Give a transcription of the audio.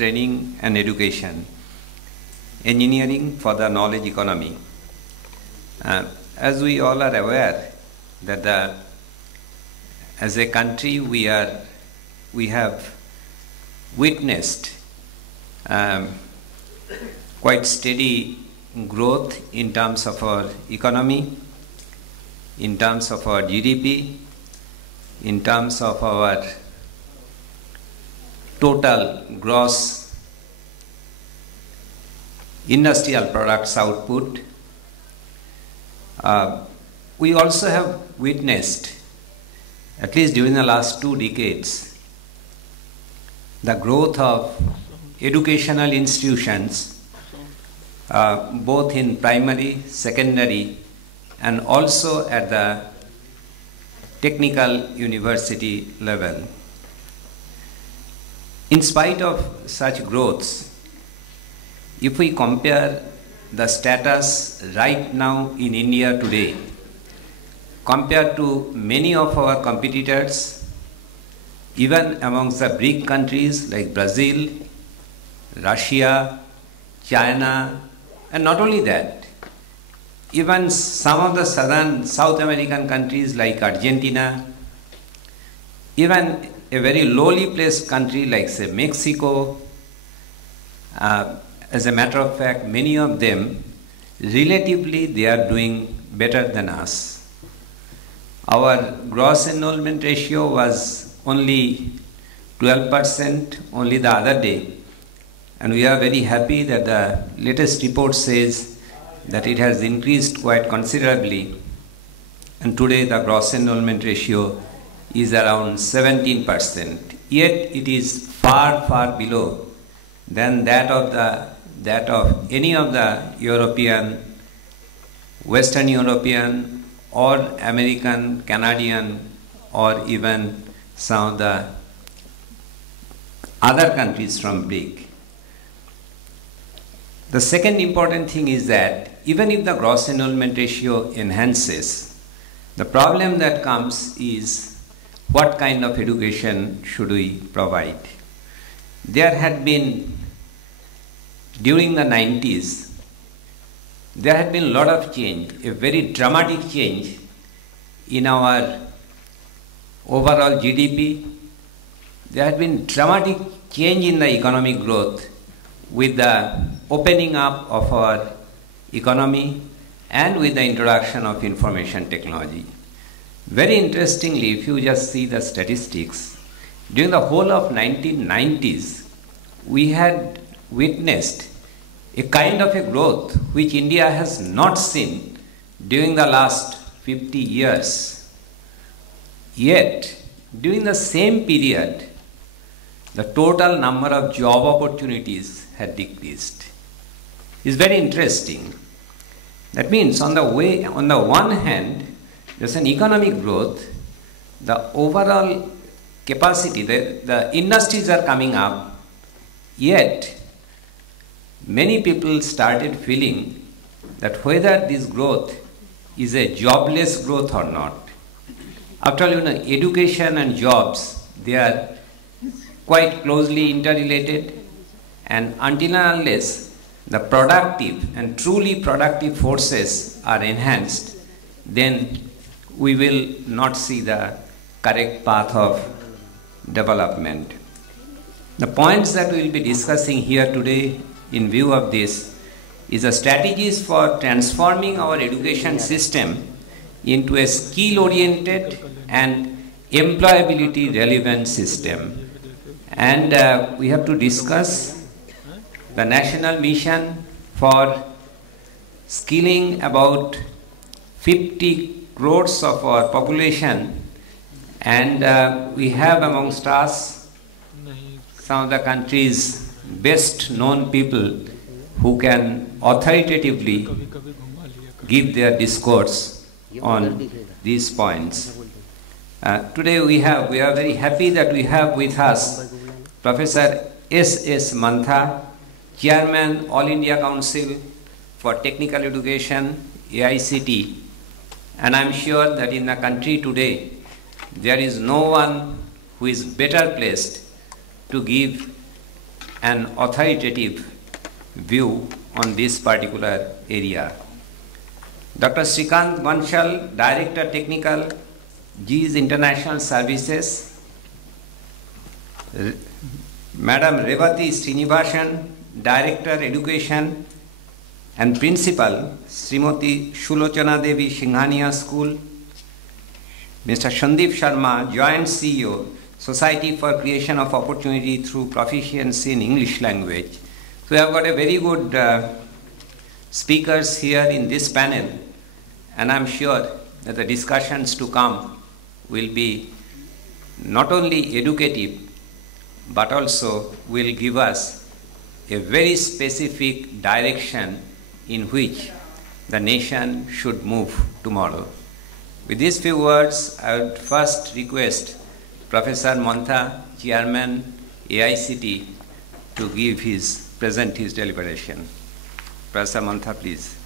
training and education, engineering for the knowledge economy. As we all are aware that as a country we have witnessed quite steady growth in terms of our economy, in terms of our GDP, in terms of our total gross industrial products output. We also have witnessed, at least during the last 2 decades, the growth of educational institutions, both in primary, secondary, and also at the technical university level. In spite of such growths, if we compare the status right now in India today, compared to many of our competitors, even amongst the BRIC countries like Brazil, Russia, China, and not only that, even some of the South American countries like Argentina, even a very lowly placed country like, say, Mexico, as a matter of fact, many of them, relatively, they are doing better than us. Our gross enrollment ratio was only 12% only the other day, and we are very happy that the latest report says that it has increased quite considerably, and today the gross enrollment ratio is around 17%. Yet it is far, far below than that of any of the European, Western European, or American, Canadian, or even some of the other countries from BRIC. The second important thing is that even if the gross enrollment ratio enhances, the problem that comes is what kind of education should we provide? There had been, during the 90s, there had been a lot of change, a very dramatic change in our overall GDP. There had been dramatic change in the economic growth with the opening up of our economy and with the introduction of information technology. Very interestingly, if you just see the statistics, during the whole of 1990s, we had witnessed a kind of a growth which India has not seen during the last 50 years. Yet, during the same period, the total number of job opportunities had decreased. It's very interesting. That means on the one hand, there's an economic growth, the overall capacity, the industries are coming up, yet many people started feeling that whether this growth is a jobless growth or not. After all, education and jobs, they are quite closely interrelated, and until and unless the productive and truly productive forces are enhanced, then we will not see the correct path of development. The points that we will be discussing here today in view of this is the strategies for transforming our education system into a skill-oriented and employability-relevant system. And we have to discuss the national mission for skilling about 50 crores of our population, and we have amongst us some of the country's best known people who can authoritatively give their discourse on these points. Today we are very happy that we have with us Professor S.S. Mantha, Chairman, All India Council for Technical Education, AICT, and I am sure that in the country today there is no one who is better placed to give an authoritative view on this particular area. Dr. Srikant Banshal, Director Technical, GE's International Services. Madam Revati Srinivasan, Director Education and Principal, Srimati Shulochana Devi Singhania School. Mr. Sandeep Sharma, Joint CEO, Society for Creation of Opportunity through Proficiency in English Language. So we have got a very good speakers here in this panel, and I'm sure that the discussions to come will be not only educative, but also will give us a very specific direction in which the nation should move tomorrow. With these few words, I would first request Professor Montha, Chairman, AICT, to present his deliberation. Professor Montha, please.